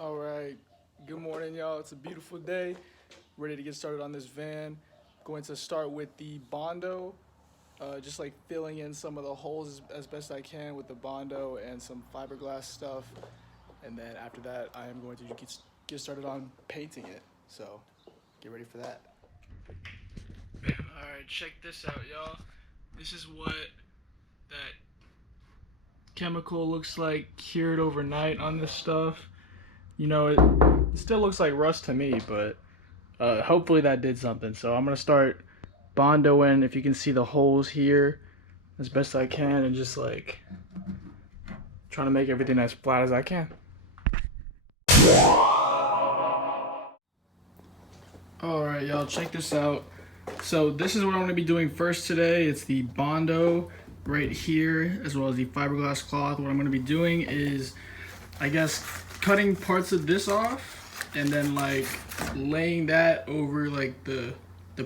All right. Good morning, y'all. It's a beautiful day. Ready to get started on this van. Going to start with the Bondo. Just like filling in some of the holes as best I can with the Bondo and some fiberglass stuff. And then after that, I am going to get started on painting it. So get ready for that. All right, check this out, y'all. This is what that chemical looks like cured overnight on this stuff. You know, it still looks like rust to me, but hopefully that did something. So I'm going to start Bondoing, if you can see the holes here, as best I can, and just like trying to make everything as flat as I can. Alright, y'all, check this out. So this is what I'm going to be doing first today. It's the Bondo right here, as well as the fiberglass cloth. What I'm going to be doing is, I guess, cutting parts of this off and then like laying that over like the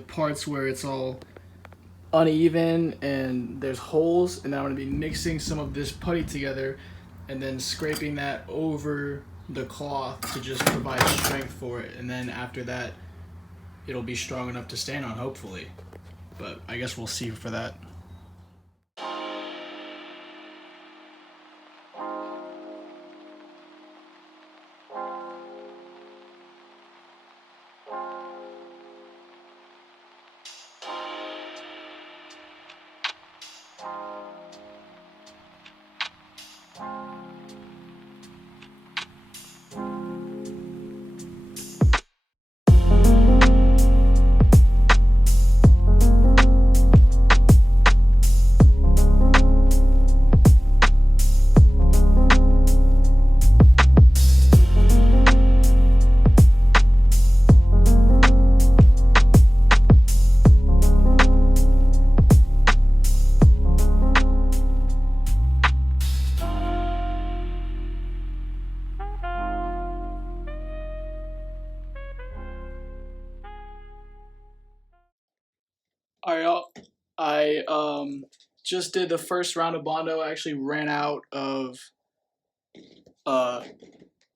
parts where it's all uneven and there's holes, and then I'm going to be mixing some of this putty together and then scraping that over the cloth to just provide strength for it, and then after that it'll be strong enough to stand on, hopefully, but I guess we'll see for that. All right, y'all. I just did the first round of Bondo. I actually ran out of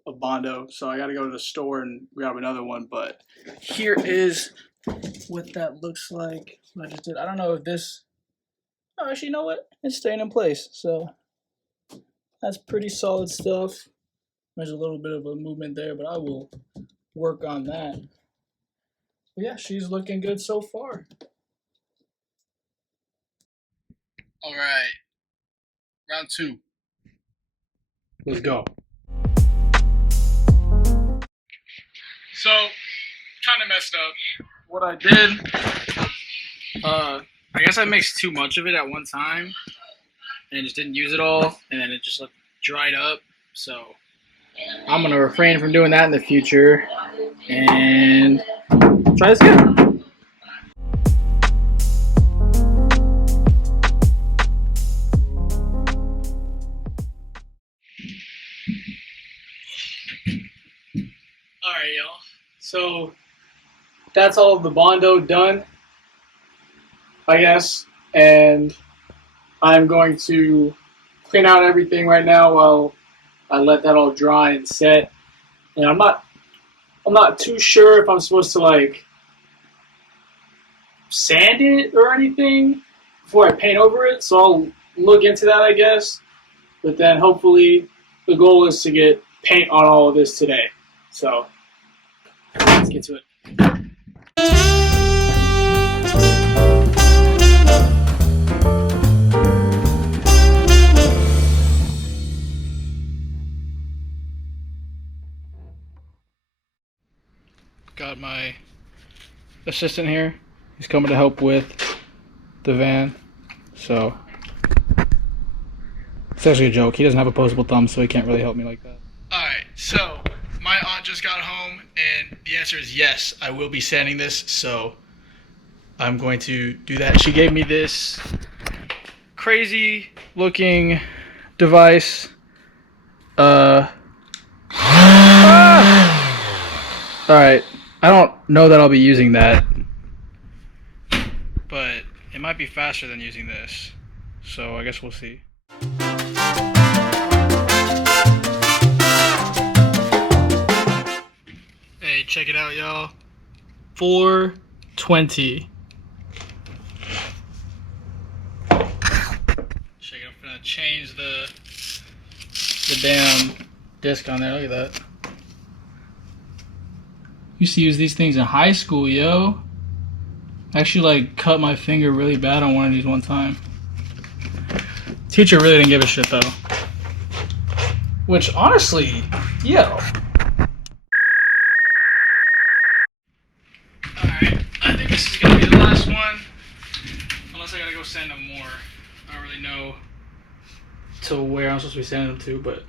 Bondo, so I got to go to the store and grab another one. But here is what that looks like. I just did. I don't know if this. Oh, actually, you know what? It's staying in place, so that's pretty solid stuff. There's a little bit of a movement there, but I will work on that. But yeah, she's looking good so far. All right, round two. Let's go. So, kind of messed up. What I did, I guess I mixed too much of it at one time and just didn't use it all, and then it just looked dried up. So, I'm gonna refrain from doing that in the future and try this again. Alright, y'all. So that's all of the Bondo done, I guess. And I'm going to clean out everything right now while I let that all dry and set. And I'm not too sure if I'm supposed to like sand it or anything before I paint over it. So I'll look into that, I guess. But then hopefully the goal is to get paint on all of this today. So let's get to it. Got my assistant here. He's coming to help with the van. So it's actually a joke. He doesn't have opposable thumbs, so he can't really help me like that. Alright, so my aunt just got home, and the answer is yes, I will be sanding this, so I'm going to do that. She gave me this crazy looking device. Alright, I don't know that I'll be using that, but it might be faster than using this, so I guess we'll see. check it out, y'all. 420. Check it out. I'm gonna change the damn disc on there. Look at that. Used to use these things in high school, yo. I actually like cut my finger really bad on one of these one time. Teacher really didn't give a shit though. Which honestly, yo. Alright, I think this is gonna be the last one. Unless I gotta go send them more. I don't really know to where I'm supposed to be sending them to, but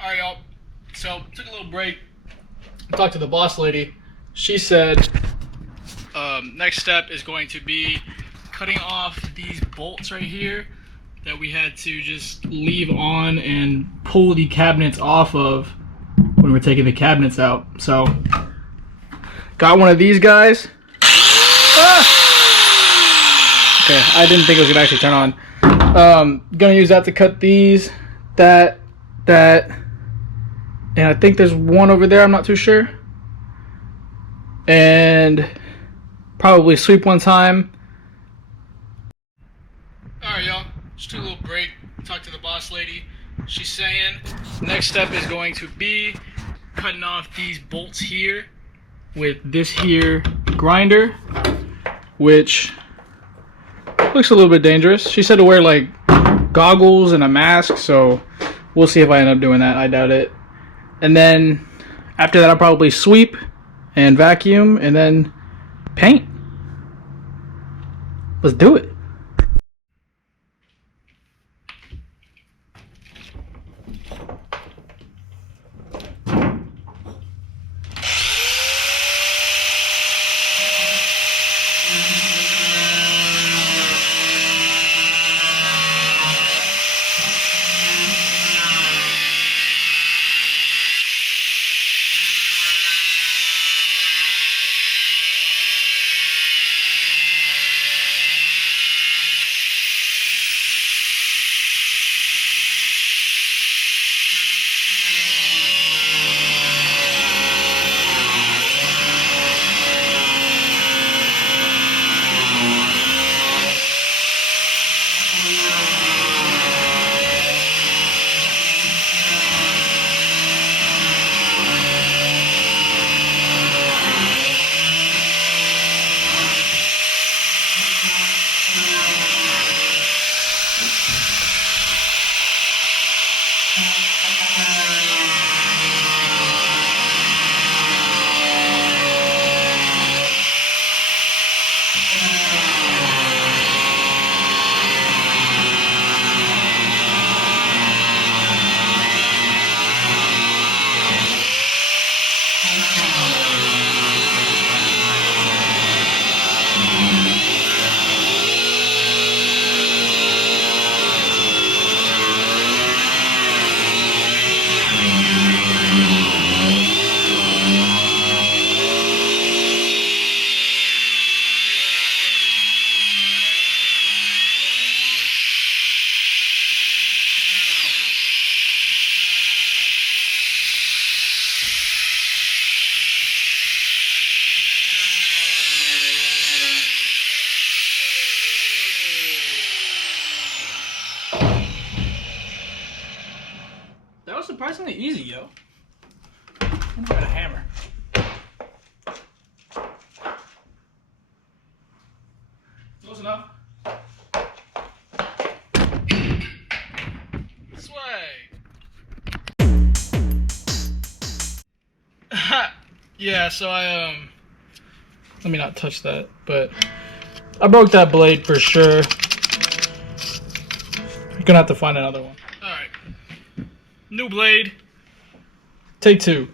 alright, y'all. So, took a little break. Talked to the boss lady. She said next step is going to be cutting off these bolts right here that we had to just leave on and pull the cabinets off of when we're taking the cabinets out. So, got one of these guys. Ah! Okay, I didn't think it was gonna actually turn on. Gonna use that to cut these, that, and I think there's one over there, I'm not too sure. And probably sweep one time. Alright, y'all, just took a little break, talked to the boss lady. She's saying next step is going to be cutting off these bolts here with this here grinder, which looks a little bit dangerous. She said to wear like goggles and a mask, so we'll see if I end up doing that. I doubt it. And then after that I'll probably sweep and vacuum and then paint. Let's do it. That was surprisingly easy, yo. I'm gonna get a hammer. Close enough. Sway. Yeah, so I let me not touch that, but I broke that blade for sure. You're gonna have to find another one. Alright. New blade. Take two.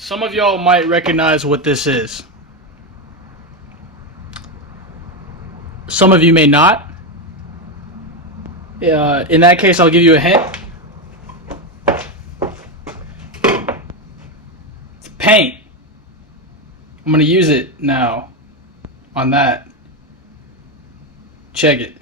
Some of y'all might recognize what this is. Some of you may not. In that case, I'll give you a hint. It's paint. I'm gonna use it now on that. Check it.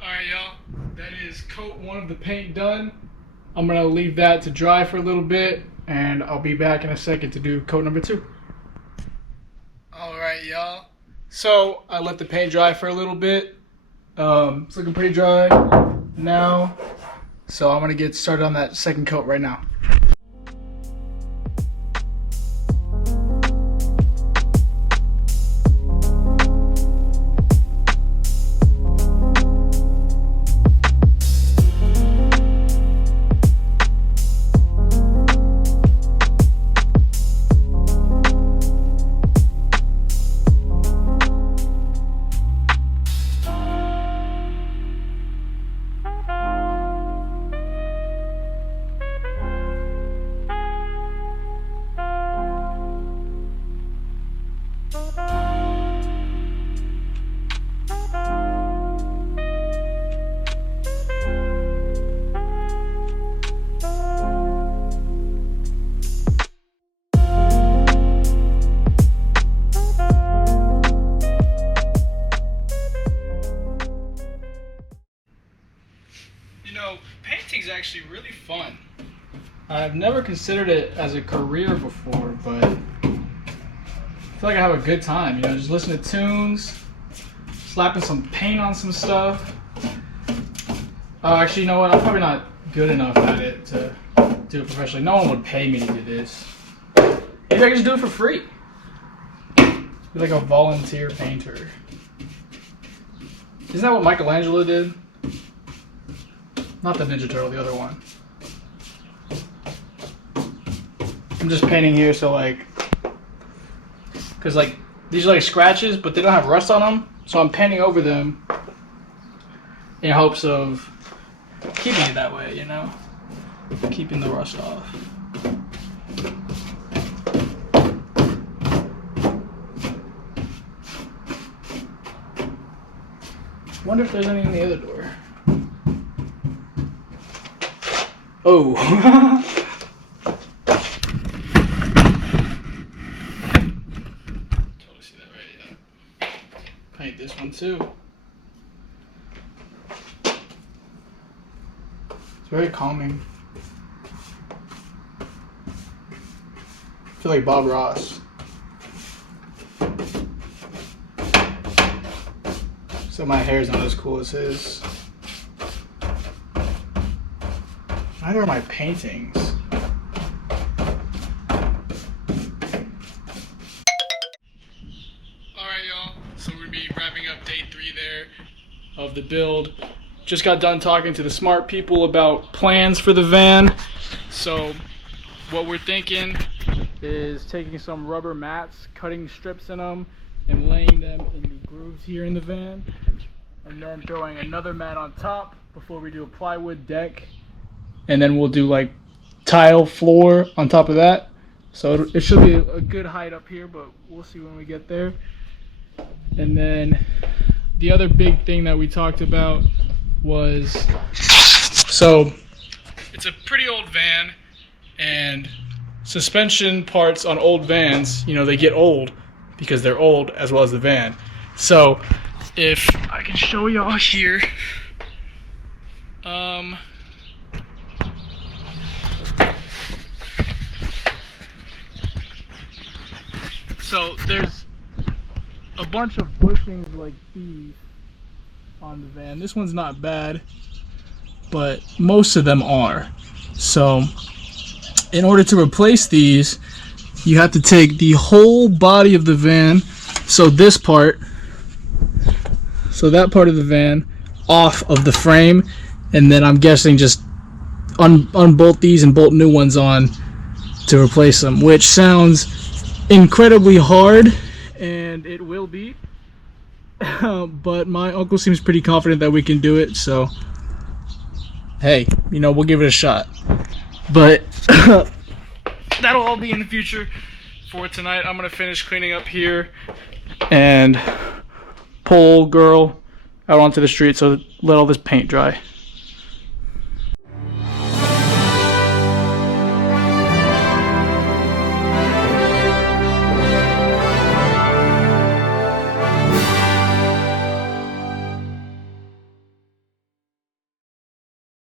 Alright y'all, that is coat 1 of the paint done. I'm gonna leave that to dry for a little bit and I'll be back in a second to do coat number 2. Alright y'all, so I let the paint dry for a little bit. It's looking pretty dry now, so I'm gonna get started on that second coat right now. Painting's actually really fun. I've never considered it as a career before, but I feel like I have a good time, just listening to tunes, slapping some paint on some stuff. Actually, you know what? I'm probably not good enough at it to do it professionally. No one would pay me to do this. Maybe I can just do it for free. Be like a volunteer painter. Isn't that what Michelangelo did? Not the Ninja Turtle, the other one. I'm just painting here so because these are like scratches, but they don't have rust on them. So I'm painting over them in hopes of keeping it that way, keeping the rust off. Wonder if there's any in the other door. Oh. Totally see that right, yeah. Paint this one too. It's very calming. I feel like Bob Ross. So my hair's not as cool as his. Neither are my paintings. Alright y'all, so we're gonna be wrapping up day 3 there of the build. Just got done talking to the smart people about plans for the van. So what we're thinking is taking some rubber mats, cutting strips in them, and laying them in the grooves here in the van. And then throwing another mat on top before we do a plywood deck. And then we'll do like tile floor on top of that. So it should be a good height up here, but we'll see when we get there. And then the other big thing that we talked about was, so it's a pretty old van, and suspension parts on old vans, they get old because they're old as well as the van. So if I can show y'all here, so there's a bunch of bushings like these on the van. This one's not bad, but most of them are. So in order to replace these, you have to take the whole body of the van, so this part, so that part of the van off of the frame, and then I'm guessing just unbolt these and bolt new ones on to replace them, which sounds incredibly hard, and it will be. But my uncle seems pretty confident that we can do it, so hey, you know, we'll give it a shot. But that'll all be in the future. For tonight, I'm gonna finish cleaning up here and pull old girl out onto the street so let all this paint dry.